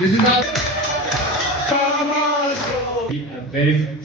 This is our very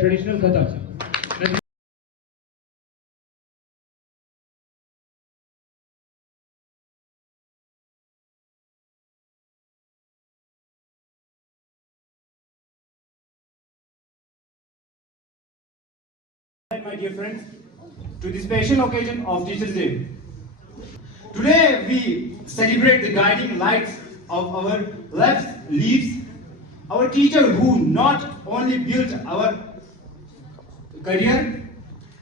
traditional Kathak. My dear friends, to this special occasion of Teachers' Day. Today we celebrate the guiding lights of our lives, our teacher who not only built our career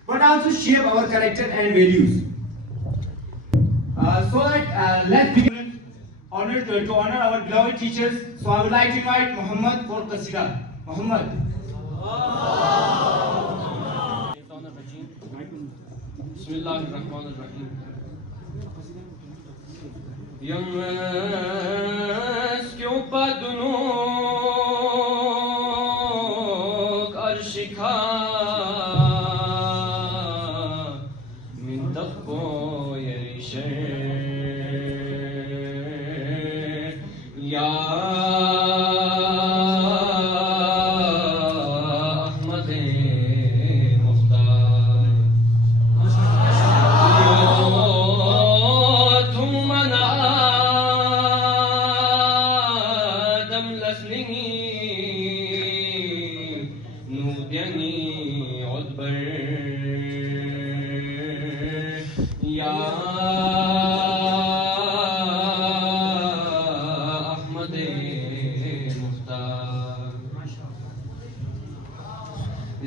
but also shape our character and values. Let's begin to honor our beloved teachers. So I would like to invite Muhammad for Qasida. Muhammad. Bismillahirrahmanirrahim. Yalnız ki o padunuk arşika min takko yerişe ya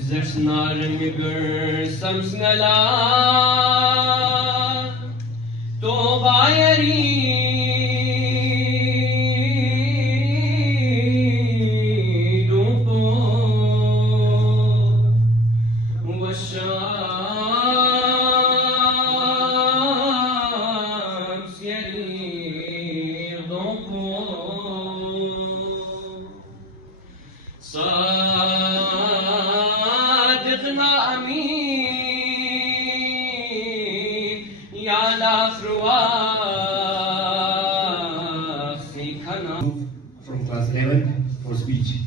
Zersnarım görsem sneler to bayeri dupo vashams yeri dupo From class 11 for speech.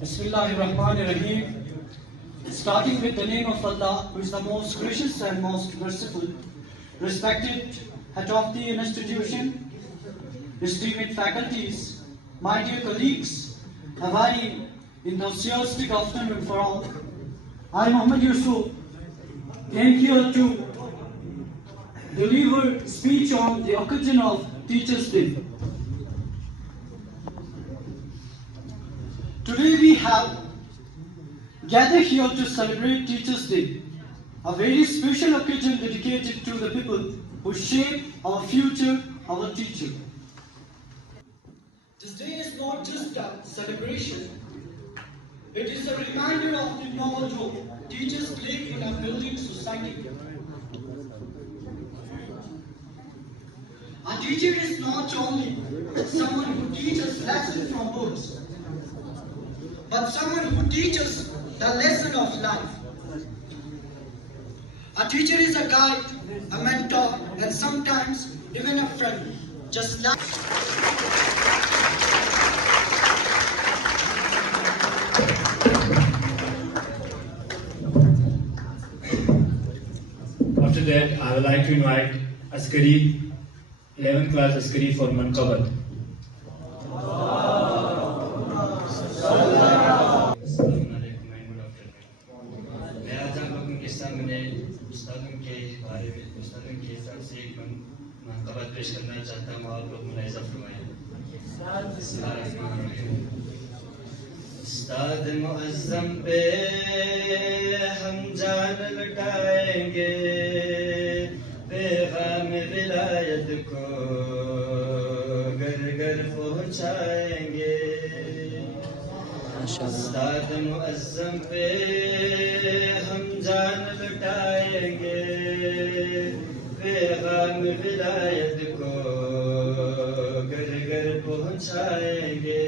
Bismillahirrahmanirrahim. Starting with the name of Allah, who is the most gracious and most merciful. Respected head of the institution, esteemed faculties, my dear colleagues, a very enthusiastic afternoon for all. I, Muhammad Yusuf, came here to deliver speech on the occasion of Teachers' Day. Today we have gathered here to celebrate Teachers' Day, a very special occasion dedicated to the people who shape our future, our teacher. This day is not just a celebration, it is a reminder of the noble role teachers play in our building society. A teacher is not only someone who teaches lessons from books, but someone who teaches the lesson of life. A teacher is a guide, a mentor, and sometimes even a friend, just like After that, I would like to invite Askari, 11th class Askari for Manqabat. मैं आज आप लोगों के सामने उस्तादों के बारे में उस्तादों के हिसाब से एक मनक़बत पेश करना चाहता हूँ। आप लोग मुलाहिज़ा फरमाएं। उस्ताद मुअज़्ज़म पे हम जान लुटाएंगे, पैगाम विलायत को घर घर पहुँचाएंगे। उस्ताद मुअज़्ज़म पे हम जान लुटाएंगे, पैगाम विलायत को घर घर पहुँचाएंगे।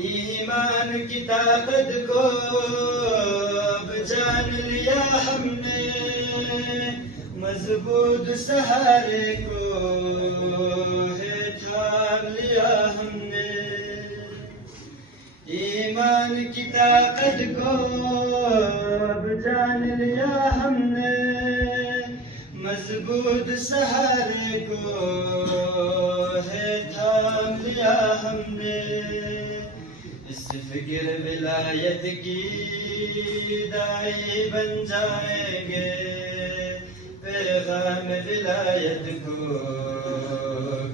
ईमान की ताकत को अब जान लिया हमने, मजबूत सहारे को है थाम लिया हमने। ईमान की ताकत को अब जान लिया हमने, मजबूत सहारे को है थाम लिया हमने। इस फिक्र विलायत की दाई बन जाएंगे, पैगाम विलायत को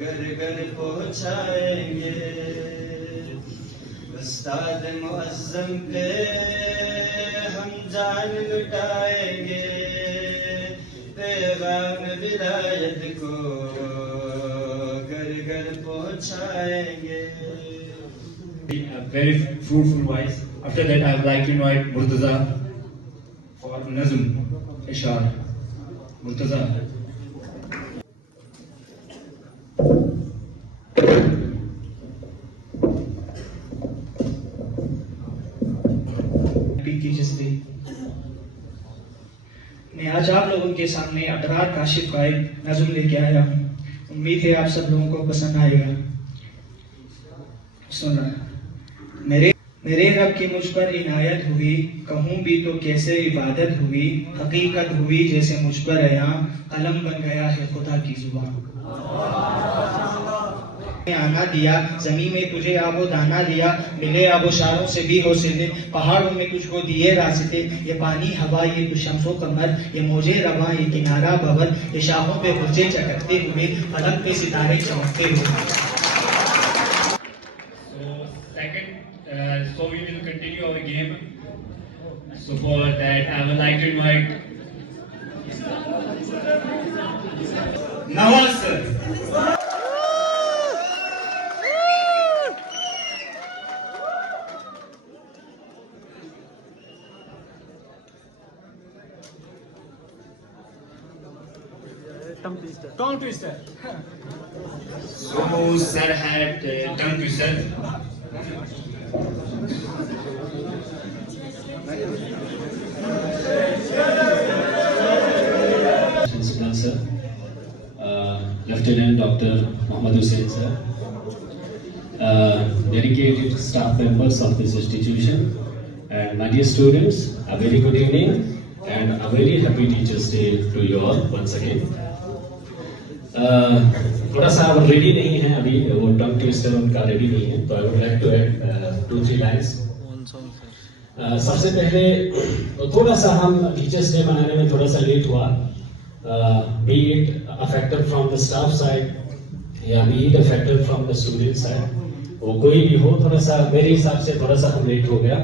घर घर पहुँचाएंगे। उस्ताद मुअज़्ज़म पे हम जान लुटाएंगे, पैगाम विलायत को घर घर पहुँचाएंगे। A very fruitful voice. After that, I would like to invite Murtaza for Nazm, Ishar. Murtaza. मैं आज आप लोगों के सामने अबरार काशिफ का एक नज़्म लेके आया हूँ। उम्मीद है आप सब लोगों को पसंद आएगा। सुना। मेरे रब की मुझ पर इनायत हुई, कहूँ भी तो कैसे इबादत हुई, हकीकत हुई जैसे मुझ पर अयां, कलम बन गया है खुदा की जुबान। आना दिया जमीन में तुझे आबो दाना दिया, मिले आबोशारों से भी हौसले, पहाड़ों में तुझको दिए रास्ते। ये पानी हवा, ये तू शम्सो कमर, ये मोजे रवा, ये किनारा बबर, ये शाखों पे गुर्जे चटकते हुए, फलक पे सितारे चमकते हुए। So we will continue our game. So for that, I would like to invite Nawaz sir. Tongue twister. So sir had tongue twister. Principal sir, Lieutenant Dr. Muhammad Hussain sir, dedicated staff members of this institution, and my dear students, a very good evening and a very happy Teachers' Day to you all once again. थोड़ा सा अब ready नहीं है अभी, वो tongue twister उनका ready नहीं है, तो I would like to add 2-3 lines. सबसे पहले थोड़ा सा हम टीचर्स डे मनाने में थोड़ा सा लेट हुआ, be it a factor from the staff side या be it a factor from the student side, वो कोई भी हो, थोड़ा सा मेरे हिसाब से थोड़ा सा हम लेट हो गया।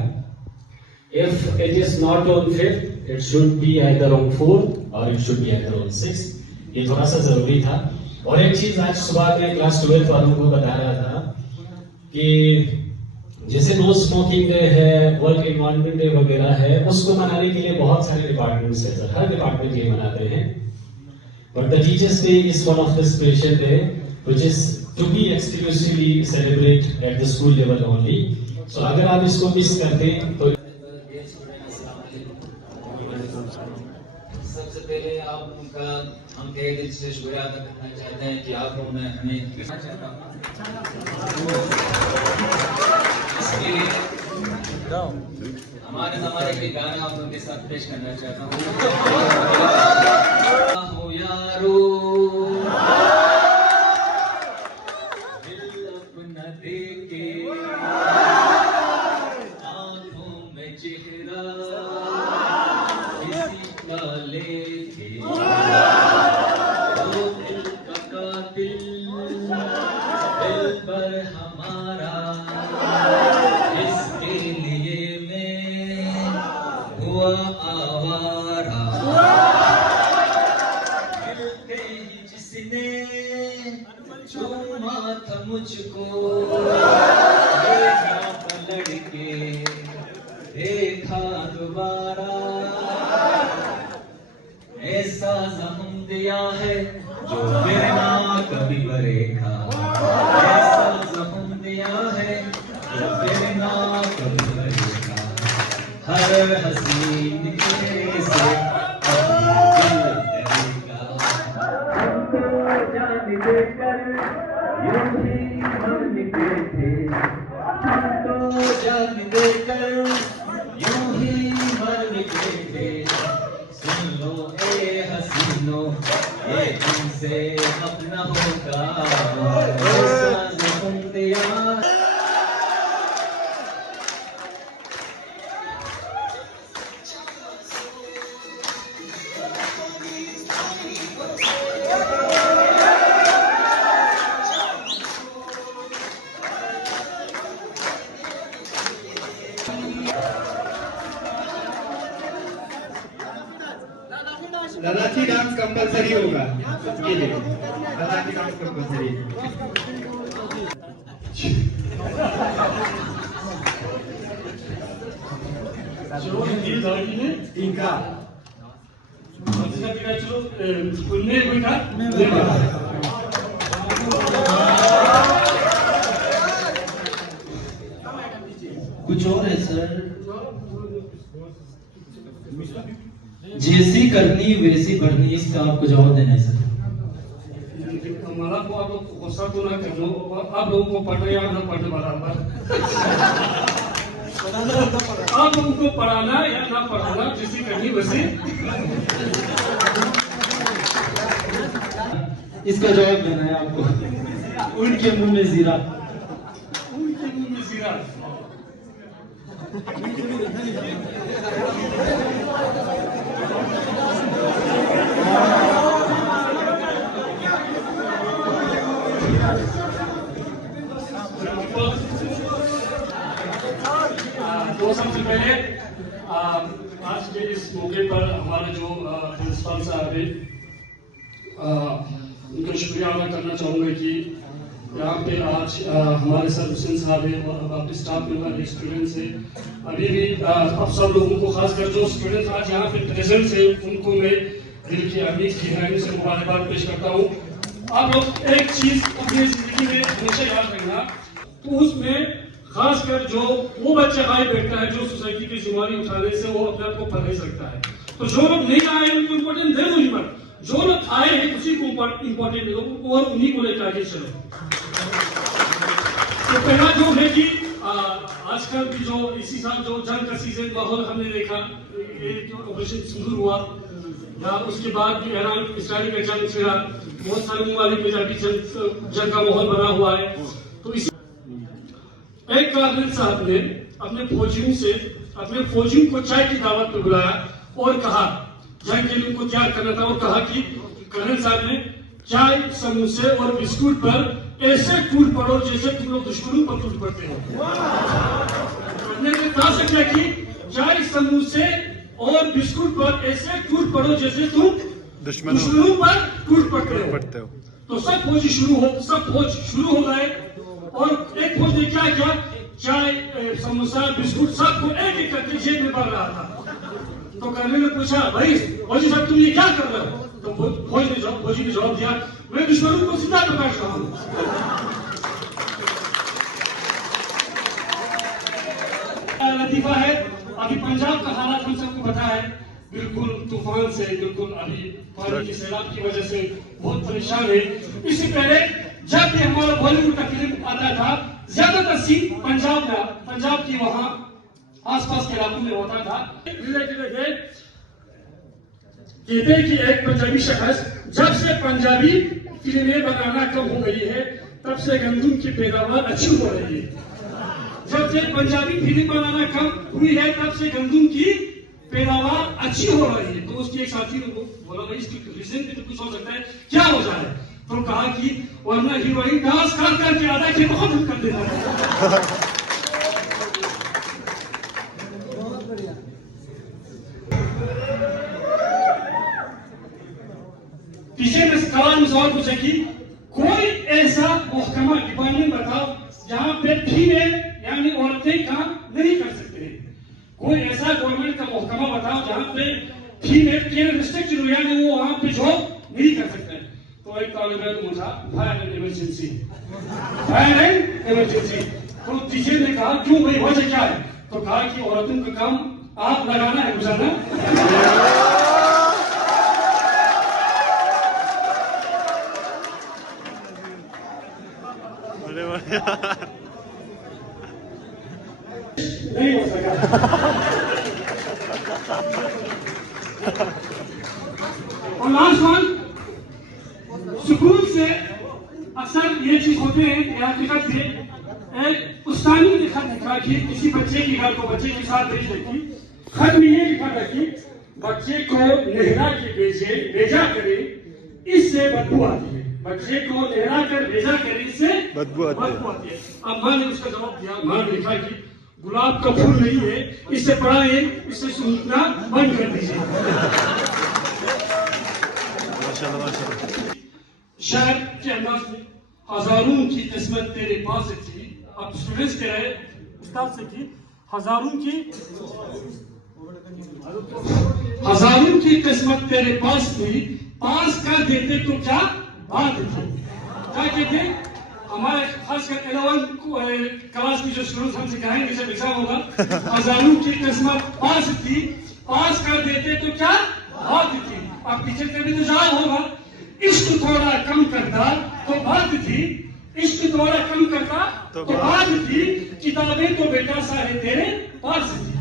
If it is not on 5th, it should be either on 4th और it should be either on 6th। ये थोड़ा सा जरूरी था। और एक चीज आज सुबह में क्लास 12th वालों को बता रहा था कि जैसे नो स्मोकिंग डे है, वर्ल्ड एनवायरनमेंट डे वगैरह है, उसको मनाने के लिए बहुत सारे डिपार्टमेंट्स हैं, हर डिपार्टमेंट ये मनाते हैं, but the teachers day is one of the special day which is to be exclusively celebrate at the school level only. So अगर आप इसको मिस करते तो सबसे पहले आप उनका हम तहे दिल से शुक्रिया अदा करना चाहते हैं कि आप लोगों ने हमें इसके हमारे ज़माने के गाने आप लोगों के साथ पेश करना चाहता हूँ। हो यारो दिल अपना देके आँखों में चेहरा किसी का लेके वो दिल का कातिल दिल पर हमारा इसके लिए मैं हुआ आवारा। मिलते ही जिसने चूमा था मुझको देखा पलट के देखा दोबारा। ऐसा जख्म दिया है जो फिर ना कभी भरेगा। ऐसा जख्म दिया है जो फिर ना कभी भरेगा। हर हसीन चेहरे से अपना दिल डरेगा। हमको जान देकर यूं ही मर निकले थे। हमको जान देकर यूं ही मर निकले थे। सुन लो ए हसीनो ये तुमसे अपना होगा। ऐसा ज़ख्म दिया लद्दाखी डांस कंपलसरी होगा सबके लिए। Ladakhi dance compulsory. इनका कुछ और है सर। जैसी करनी वैसी भरनी, इसका आपको जवाब देना है सर। हमारा को आप लोग गुस्सा तो ना कर लो। आप लोगों को पढ़ना या ना पढ़ना बराबर। आप लोगों को पढ़ाना या ना पढ़ाना, जैसी करनी वैसी। इसका जवाब देना है आपको। उनके मुंह में जीरा। उनके मुंह में जीरा। तो सबसे पहले आज के इस मौके पर हमारे जो प्रिंसिपल साहब हैं, उनका शुक्रिया अदा करना चाहूँगा कि यहाँ पे आज हमारे सर हुसैन साहब हैं और बाकी स्टाफ मेंबर स्टूडेंट्स हैं। अभी भी आप सब लोगों को, खासकर जो स्टूडेंट्स आज यहाँ पे प्रेजेंट है, उनको मैं दिल की अमीर गहराई से मुबारकबाद पेश करता हूँ। आप लोग एक चीज अपनी जिंदगी में हमेशा याद रखना, तो उसमें खासकर जो वो बच्चा गायब बैठता है जो सोसाइटी की जिम्मेदारी उठाने से वो अपने आप को पढ़ नहीं सकता है। तो जो लोग नहीं आए उनको इम्पोर्टेंट दे दो, मत जो लोग आए हैं उसी को इम्पोर्टेंट दे दो और उन्हीं को लेकर आगे चलो। तो पहला जो है कि आजकल की जो इसी साल जो जंग का सीजन माहौल हमने देखा, ऑपरेशन सिंदूर हुआ या उसके बाद भी ईरान इसराइल का जंग छिड़ा, बहुत सारे ममालिक में जाके जंग का माहौल बना हुआ है। तो इस एक कर्नल साहब ने अपने फौजियों को चाय की दावत पर बुलाया और कहा, जंग के लिए उनको तैयार करना था, और कहा कि कर्नल साहब ने चाय, समोसे और बिस्कुट पर ऐसे टूट पड़ो जैसे तुम लोग दुश्मनों पर टूट पड़ते हो। कर्नल ने कहा सकता कि चाय, समोसे और बिस्कुट पर ऐसे टूट पड़ो जैसे तुम दुश्मनों पर टूट पड़ते हो। तो सब फौज शुरू हो गए और एक फौज ने क्या किया, चाय, समोसा, बिस्कुट सबको एक एक करके जेब में भर रहा था। तो कर्नल ने पूछा, भाई फौजी साहब तुम ये क्या कर रहे हो? तो फौजी ने जवाब दिया, मैं दुश्मनों को जिंदा प्रकाश रहा हूँ। लतीफा है, अभी पंजाब का हालात हम सबको पता है, बिल्कुल तूफान से, बिल्कुल अभी पानी की सैलाब की वजह से बहुत परेशान है। इससे पहले जब भी हमारा बॉलीवुड का फिल्म आता था, ज्यादातर सीन पंजाब की वहाँ आसपास के इलाकों में होता था। कहते हैं कि एक पंजाबी शख्स जब से पंजाबी फिल्में बनाना कम हो गई है तब से गंदम की पैदावार अच्छी हो रही है। जब से पंजाबी फिल्म बनाना कम हुई है तब से गंदम की पैदावार अच्छी हो रही है। तो उसके एक साथी ने बोला भाई इसकी रीजन भी तो कुछ हो सकता है, क्या हो जाए? तो कहा कि वरना हीरोइन डांस कर करके आधा के बहुत कर देता है। पीछे में सवाल में सवाल पूछा कि कोई ऐसा महकमा डिपार्टमेंट बताओ जहां पे फीमेल यानी औरतें काम नहीं कर सकते। कोई ऐसा गवर्नमेंट का महकमा बताओ जहां पे फीमेल के रिस्ट्रिक्टेड हो यानी वो वहां पे जॉब नहीं कर सकते। तो एक तालिब इल्म था fire and emergency, fire and emergency. तो टीचर ने कहा क्यों भाई वजह क्या है? तो कहा कि औरतों का काम आग लगाना है, गुजारना। नहीं हो सका। और लास्ट वन, स्कूल से अक्सर ये चीज होते हैं या हकीकत से एक उस्तानी ने खत लिखा कि किसी बच्चे के घर को बच्चे के साथ भेज देती। खत में ये लिखा था कि बच्चे को नहला के भेजा करे, इससे बदबू आती है। बच्चे को नहला कर भेजा करे, इससे बदबू आती है। अब मैंने उसका जवाब दिया, मैंने लिखा कि गुलाब का फूल नहीं है, इससे पढ़ाए, इससे सूंघना बंद कर दीजिए। शहर के अंदाज में हजारों की किस्मत तेरे पास थी। अब स्टूडेंट्स कह रहे उस्ताद से कि हजारों की किस्मत तेरे पास थी, पास कर देते तो क्या बात थी। क्या कहते हमारे खासकर 11 क्लास की जो स्टूडेंट्स हमसे कहेंगे जब एग्जाम होगा, हजारों की किस्मत पास थी, पास कर देते तो क्या बात थी। अब टीचर का भी तो जवाब होगा, इश्क थोड़ा कम करता तो बात थी, इश्क थोड़ा कम करता तो बात थी, किताबें तो बेटा सारे तेरे पास थी।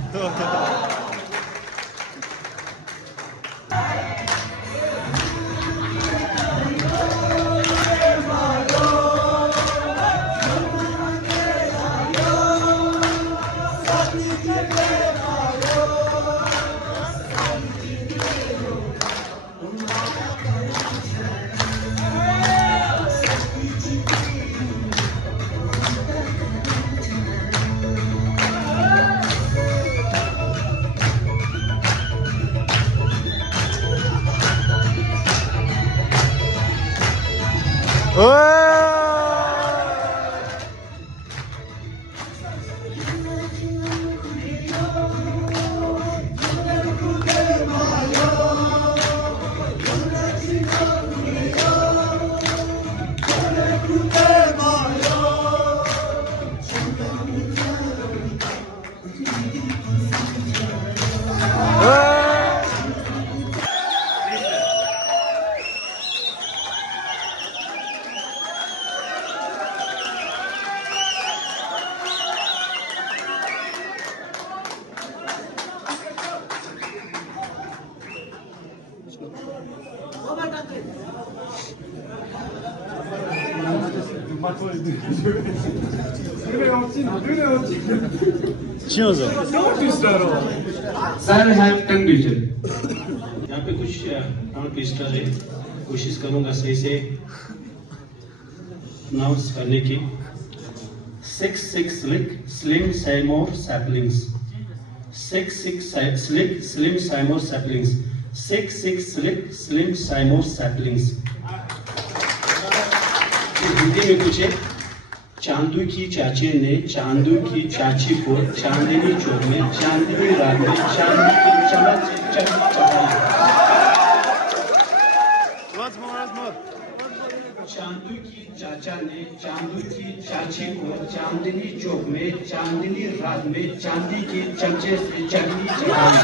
Sir, I have tongue twister. यहाँ पे कुछ टंग ट्विस्टर है, कोशिश करूंगा सही से अनाउंस करने की। 6 slick slim Seymour saplings, 6 slick slim Seymour saplings, 6 slick slim Seymour saplings। Hindi में पूछे, चांदू की चाची ने चांदू की चाची को चांदनी चौक में चांदनी रात में चांदी की चमक से चमकाई। चांदू की चाचा ने चांदू की चाची को चांदनी चौक में चांदनी रात में चांदी के चमचे से चटनी चखाई।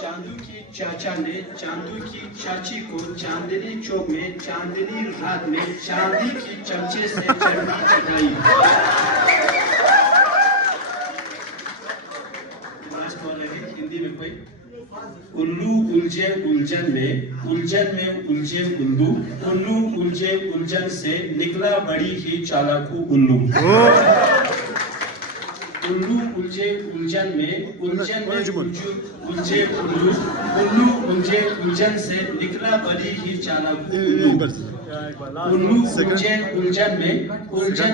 चांदू की चाचा चाचा ने चांदू की चाची को चांदनी चौक में चांदनी रात में चांदी की चमचे से चटनी चटाई। हिंदी में कोई उल्लू उलझे उलझन में उलझे उल्लू, उल्लू उलझे उलझन से निकला बड़ी ही चालाकू उल्लू। उल्लू उलझे उलझन में उलझे उल्लू, उल्लू उलझे उलझन से निकला बड़ी ही चालाकू उल्लू। उल्लू उलझे उलझन में उलझे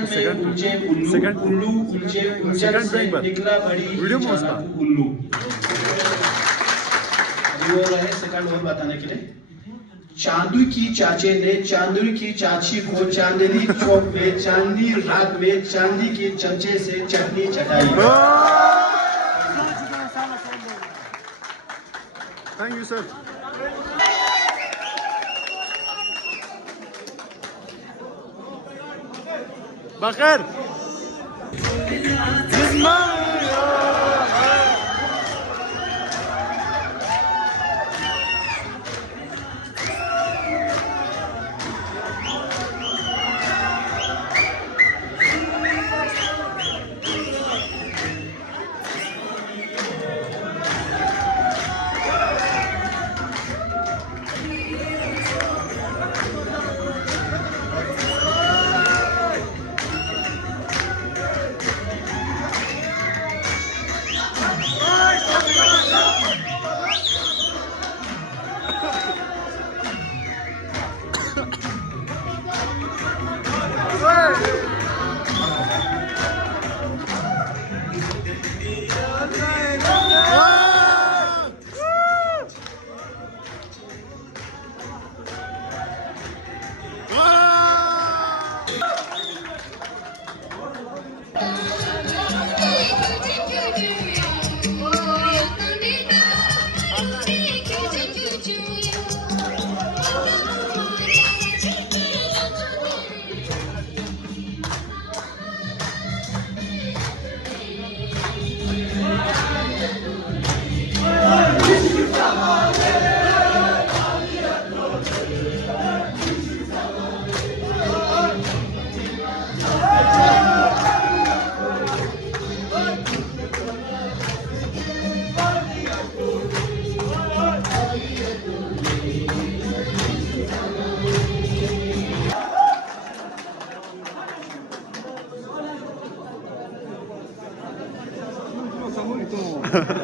उल्लू, उल्लू उलझे उलझन से निकला बड़ी ही चालाकू उल्लू। वो रहे सेकंड और बताने के लिए। चांदू की चाचे ने चांदू की चाची को चांदनी चौक में चांदनी रात में चांदी के चमचे से चटनी चटाई। Thank you sir. बकर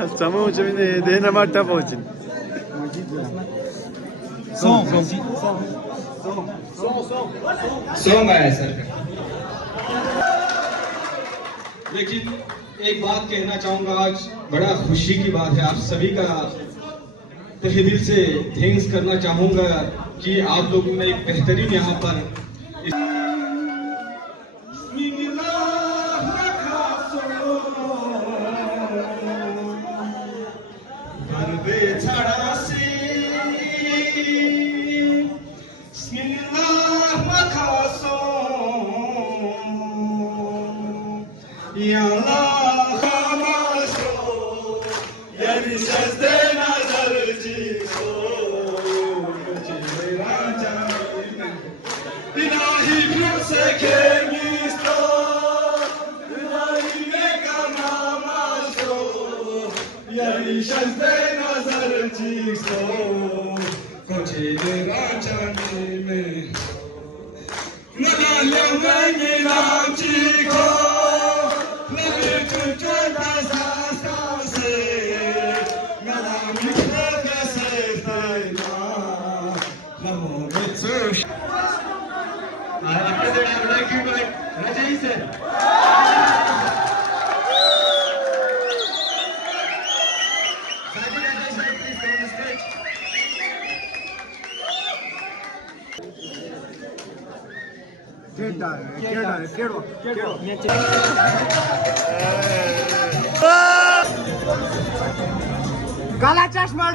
Estamos de na marta pojin. Song आया सर। लेकिन एक बात कहना चाहूंगा, आज बड़ा खुशी की बात है। आप सभी का तहे दिल से थैंक्स करना चाहूंगा कि आप लोगों ने एक बेहतरीन यहाँ पर काला चश्मा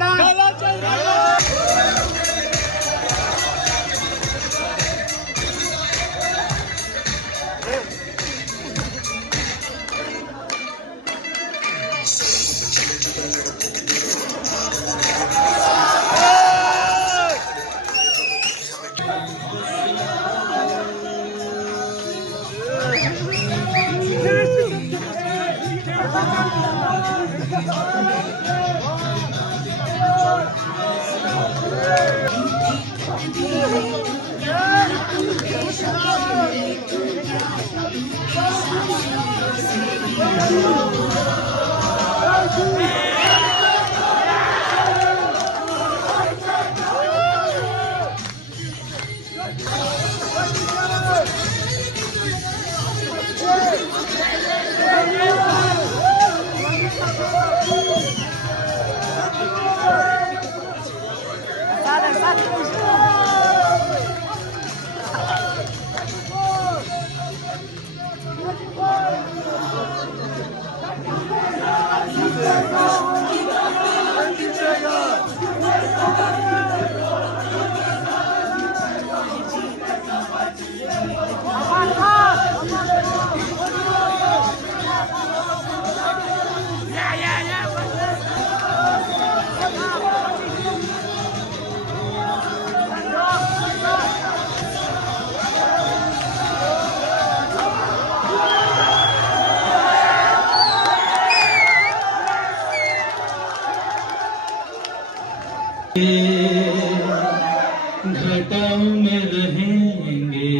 घटाओं में रहेंगे।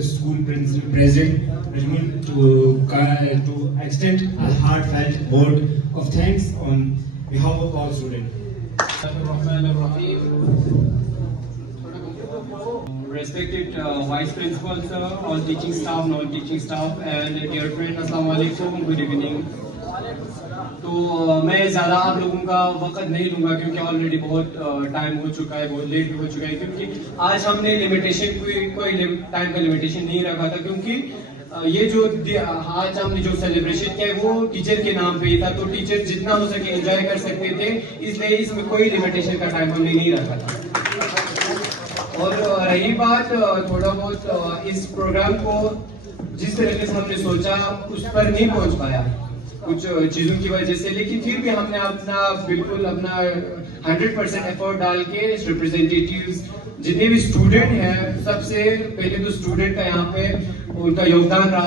School president Rajmul to extend a heartfelt vote of thanks on behalf of all students. Respected Vice Principal sir, all teaching staff, non-teaching staff, and dear friend, Assalamu alaikum, good evening. तो मैं ज़्यादा आप लोगों का वक्त नहीं लूँगा क्योंकि ऑलरेडी बहुत टाइम हो चुका है, बहुत लेट हो चुका है, क्योंकि आज हमने लिमिटेशन कोई टाइम का लिमिटेशन नहीं रखा था, क्योंकि ये जो आज हमने जो सेलिब्रेशन किया है वो टीचर के नाम पे ही था, तो टीचर जितना हो सके एंजॉय कर सकते थे, इसलिए इसमें कोई लिमिटेशन का टाइम हमने नहीं रखा था। और रही बात थोड़ा बहुत इस प्रोग्राम को जिस तरीके से हमने सोचा उस पर नहीं पहुंच पाया कुछ चीजों की वजह से, लेकिन फिर भी हमने बिल्कुल अपना 100% एफर्ट डाल के रिप्रेजेंटेटिव्स जितने भी स्टूडेंट हैं, सबसे पहले तो स्टूडेंट का यहाँ पे उनका योगदान रहा।